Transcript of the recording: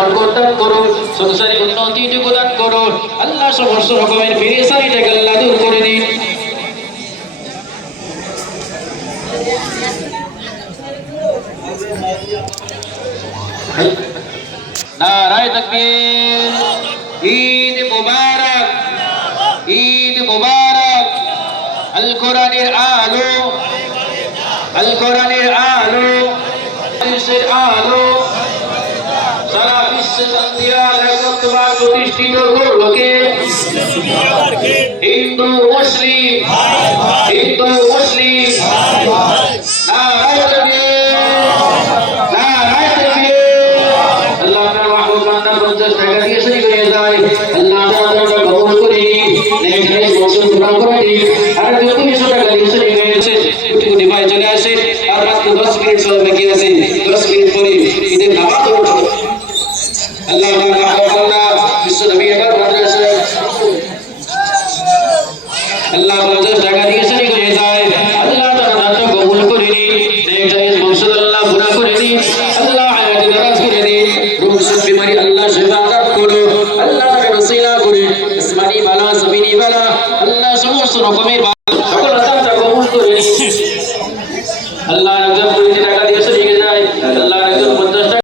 বরকত দান করো সংসারে উন্নতিটুকু দান করো আল্লাহ সমস্ত রকমের পেরেশানিটাকে আল্লাহ দূর করে দিন। নারায় তকবীর। ঈদ মুবারক ঈদ মুবারক। আল কোরআনের আলো, আল কোরআনের আলো আলো। সারা প্রতিষ্ঠিত করলোকে হিন্দু মুসলিম হিন্দু মুসলিম চলে আসে আর মাত্র দশ মিনিট সময় বাকি আছে দশ মিনিট পরে ঈদের নামাজ আল্লাহ বিশ্ব নবী এবার মাদ্রাসায় আল্লাহ পঞ্চাশ টাকা দিয়ে শরীক যায়। আল্লাহ তার নাটক কবুল করে নিন। নেক জায়েজ বংশ আল্লাহ গুনাহ করে দিন আল্লাহ হায়াতে দারাজ করে দিন রোগ শোক বিমারি আল্লাহ শিফা দান করো আল্লাহ তাকে ওসিলা করে আসমানি বালা, জমিনি বালা, আল্লাহ সমস্ত রকমের বালা